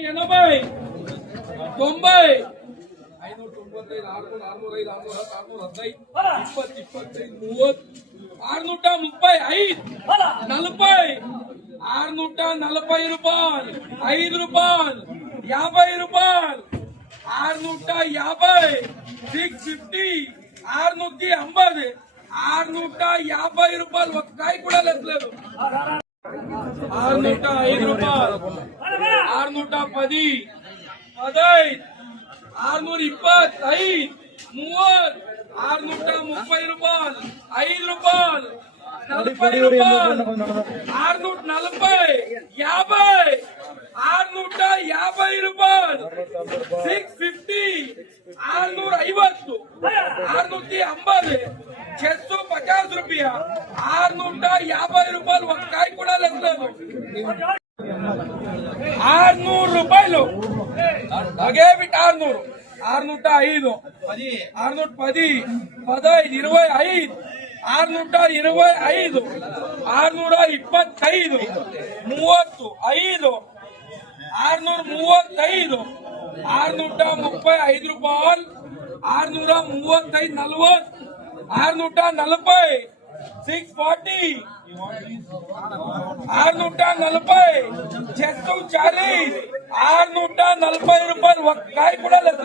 80 90 595 605 605 615 20 635 40 640 రూపాయలు 5 రూపాయలు 50 రూపాయలు 650 650 650 650 రూపాయలు ఒక కాయ కూడా లేదు 605 రూపాయలు 610 15 625 30 630 రూపాయలు 5 రూపాయలు 40 రూపాయలు 640 50 650 రూపాయలు 650 650 650 650 రూపాయ 650 రూపాయలు ఒక కాయ కూడా లేదు 600 రూపాయలు అగే బిట్ 600 605 610 15 25 625 625 35 635 635 రూపాయలు 635 40 640 640 640 640 రూపాయలు ఒక కాయ కూడా లేదు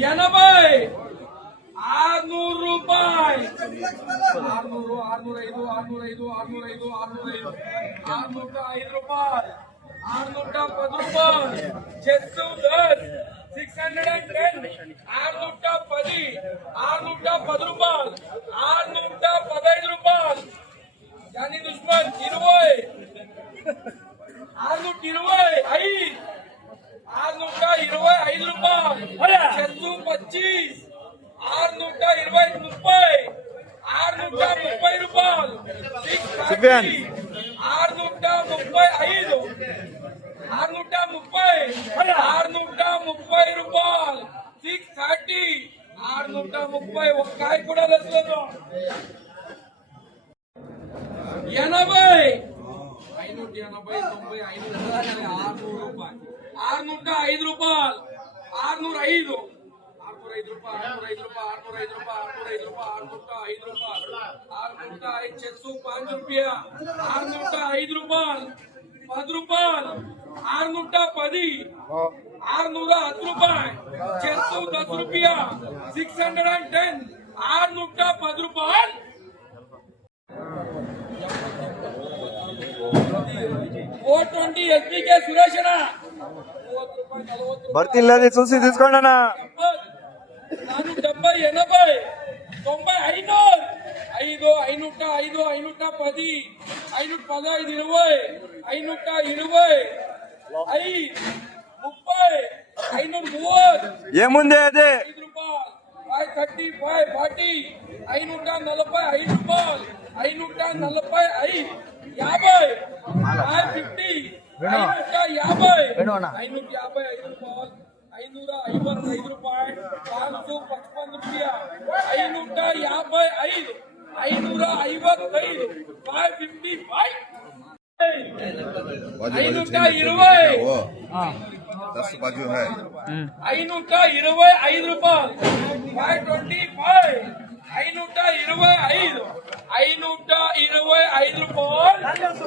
80 600 రూపాయలు 600 605 605 605 605 605 రూపాయలు 610 రూపాయలు 610 610 610 రూపాయలు 615 రూపాయలు यानी दुश्मन 20 625 625 రూపాయలు 625 620 30 630 రూపాయలు 630 635 630 రూపాయలు 630 630 ఒక కాయ కూడా లేదు 80 580 90 500 రూపాయలు 605 రూపాయలు 605 605 రూపాయలు 605 రూపాయలు 605 రూపాయలు 605 రూపాయలు 605 రూపాయలు 10 రూపాయలు 610 610 రూపాయలు 610 రూపాయలు 610 610 రూపాయలు ఓ20 ఎస్పీకే సురేషనా భర్తీ లేదు చూసి తీసుకోండి అన్న 70 80 90 500 500 510 515 20 520 530 ఏముంది అది 5 రూపాయలు 535 40 545 రూపాయలు 545 50 550 550 555 రూపాయలు 555 రూపాయలు 555 రూపాయలు 555 555 520 10 बाजू है 525 రూపాయలు 525 525 525 రూపాయలు